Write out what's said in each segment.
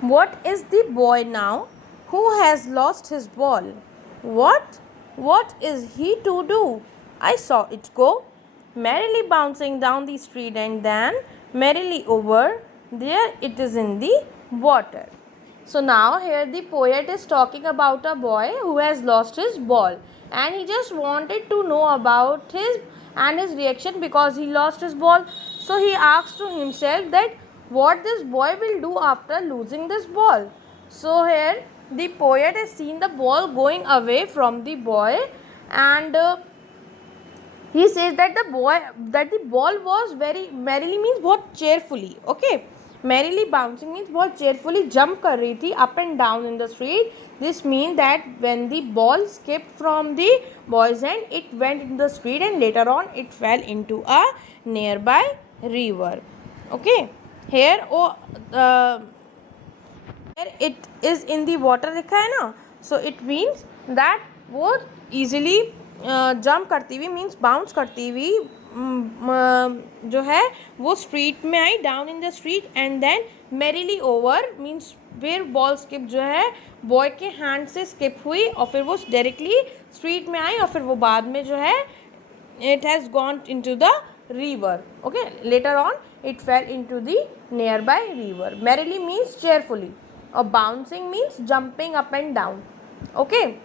What is the boy now who has lost his ball? What? What is he to do? I saw it go, merrily bouncing down the street and then merrily over. There it is in the water. So now here the poet is talking about a boy who has lost his ball, and he just wanted to know about his reaction because he lost his ball. So he asked to himself that what this boy will do after losing this ball. So here the poet has seen the ball going away from the boy, and he says that the ball was very merrily means बहुत cheerfully. Okay, merrily bouncing means बहुत cheerfully jump कर रही थी up and down in the street. This means that when the ball skipped from the boy's hand, it went in the street and later on it fell into a nearby river. Okay, here here it is in the water लिखा है ना, so it means that वो easily jump करती हुई means bounce करती हुई जो है वो स्ट्रीट में आई, down in the street, and then merrily over means फिर बॉल स्किप जो है बॉय के हैंड से स्किप हुई और फिर वो डायरेक्टली स्ट्रीट में आई और फिर वो बाद में जो है it has gone into the river. Okay, later on it fell into the nearby river. Merrily means cheerfully, or bouncing means jumping up and down. Okay,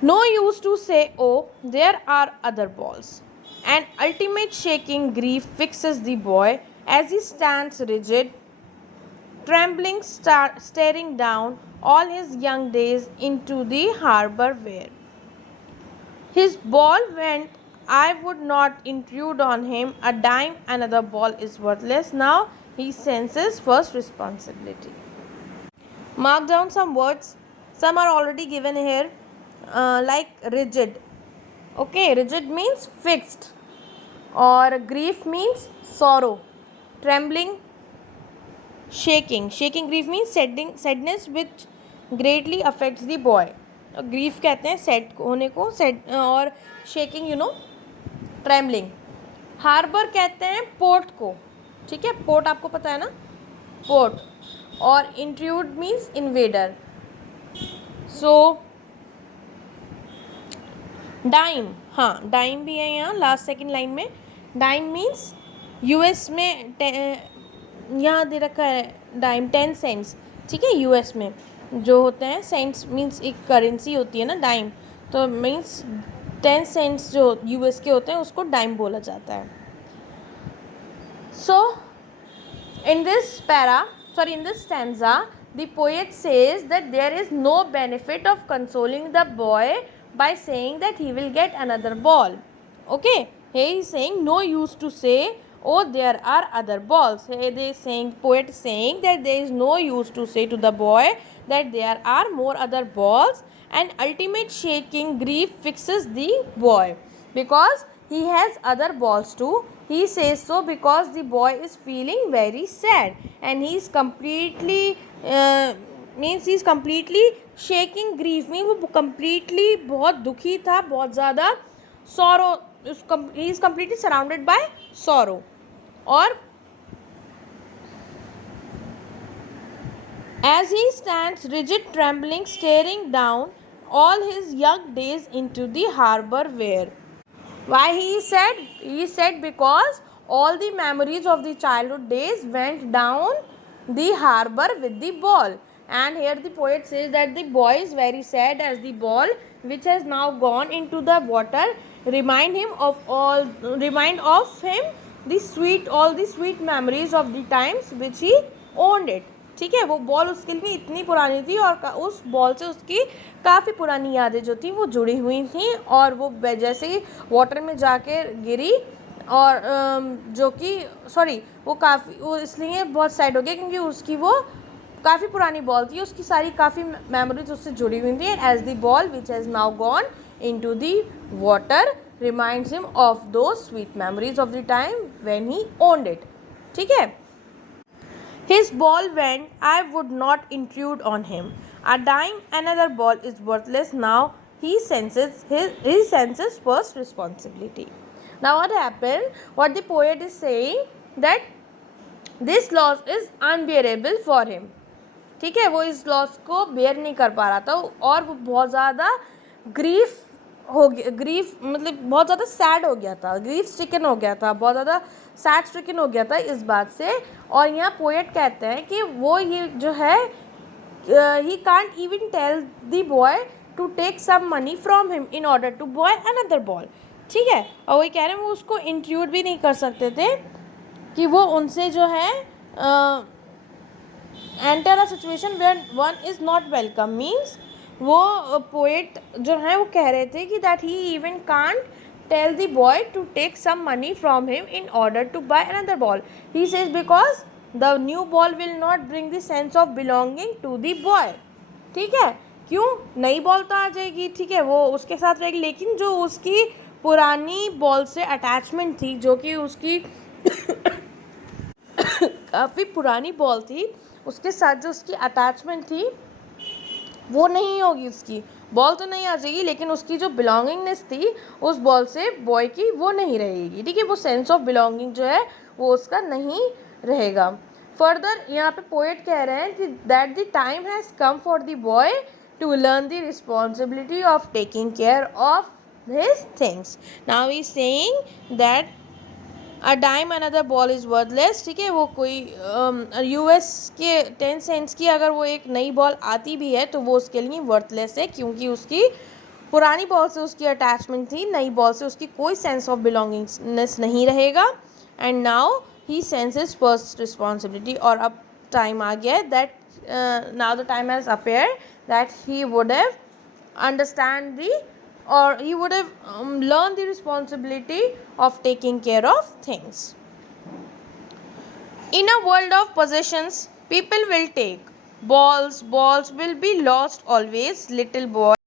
no use to say, oh, there are other balls. An ultimate shaking grief fixes the boy as he stands rigid, trembling, staring down all his young days into the harbour where his ball went. I would not intrude on him a dime, another ball is worthless. Now he senses first responsibility. Mark down some words. Some are already given here, like rigid. Okay, rigid means fixed, or grief means sorrow, trembling, shaking. Shaking grief means sadness which greatly affects the boy. Grief कहते हैं sad होने को, sad, और shaking trembling. Harbour कहते हैं port को, ठीक है, पोर्ट आपको पता है ना, पोर्ट. और इंट्रूड मीन्स इन्वेडर. सो डाइम, हाँ डाइम भी है यहाँ लास्ट सेकंड लाइन में. डाइम मीन्स यूएस में यहाँ दे रखा है डाइम 10 सेंट्स, ठीक है, यूएस में जो होते हैं. सेंट्स मीन्स एक करेंसी होती है ना डाइम, तो मीन्स 10 सेंट्स जो यूएस के होते हैं उसको डाइम बोला जाता है. सो in this stanza the poet says that there is no benefit of consoling the boy by saying that he will get another ball. Okay, here he is saying no use to say, oh, there are other balls. Here they saying, poet saying that there is no use to say to the boy that there are more other balls, and ultimate shaking grief fixes the boy because he has other balls too. He says so because the boy is feeling very sad and he is completely he is completely shaking grief means वो completely बहुत दुखी था, बहुत ज़्यादा sorrow, he is completely surrounded by sorrow. और as he stands rigid, trembling, staring down all his young days into the harbour where. Why he said because all the memories of the childhood days went down the harbour with the ball. And here the poet says that the boy is very sad as the ball which has now gone into the water remind him all the sweet memories of the times which he owned it. ठीक है, वो ball उसके लिए इतनी पुरानी थी और उस बॉल से उसकी काफ़ी पुरानी यादें जो थी वो जुड़ी हुई थी, और वो जैसे ही वाटर में जाके गिरी और जो कि वो इसलिए बहुत सैड हो गया क्योंकि उसकी वो काफ़ी पुरानी बॉल थी, उसकी सारी काफ़ी मेमोरीज उससे जुड़ी हुई थी. As the ball which has now gone into the water reminds him of two sweet memories of the time when he owned it. ठीक है. His ball went, I would not intrude on him. A dime, another ball is worthless. Now he senses first responsibility. Now what happened? What the poet is saying that this loss is unbearable for him. ठीक है, वो इस loss को bear नहीं कर पा रहा था और वो बहुत ज़्यादा ग्रीफ हो गया, ग्रीफ मतलब बहुत ज़्यादा सैड हो गया था, ग्रीफ स्ट्रिकन हो गया था, बहुत ज़्यादा सैड स्ट्रिकन हो गया था इस बात से। और यहाँ पोएट कहते हैं कि वो ये जो है he can't even tell the boy to take some money from him in order to buy another ball। ठीक है, और वही कह रहे हैं वो उसको इंट्रूड भी नहीं कर सकते थे कि वो उनसे जो है enter a situation where one is not welcome. Means वो पोएट जो है वो कह रहे थे कि that he even can't tell the boy to take some money from him in order to buy another ball. He says because the new ball will not bring the sense of belonging to the boy. ठीक है, क्यों, नई ball तो आ जाएगी, ठीक है, वो उसके साथ रहेगी, लेकिन जो उसकी पुरानी बॉल से अटैचमेंट थी, जो कि उसकी काफ़ी पुरानी बॉल थी, उसके साथ जो उसकी अटैचमेंट थी वो नहीं होगी। उसकी बॉल तो नहीं आ जाएगी, लेकिन उसकी जो बिलोंगिंगनेस थी उस बॉल से बॉय की वो नहीं रहेगी। ठीक है, वो सेंस ऑफ बिलोंगिंग जो है वो उसका नहीं रहेगा। फर्दर यहाँ पे पोएट कह रहे हैं कि that the time has come for the boy to learn the responsibility of taking care of his things. Now he saying that a dime another ball is worthless. ठीक है, वो कोई यूएस के 10 सेंट्स की अगर वो एक नई बॉल आती भी है तो वो उसके लिए वर्थलेस है, क्योंकि उसकी पुरानी बॉल से उसकी अटैचमेंट थी, नई बॉल से उसकी कोई सेंस ऑफ बिलोंगिंगनेस नहीं रहेगा। And now he senses first responsibility, और अब टाइम आ गया है that now the time has appear that he would have understand the or he would have learned the responsibility of taking care of things. In a world of possessions, people will take balls will be lost always, little boy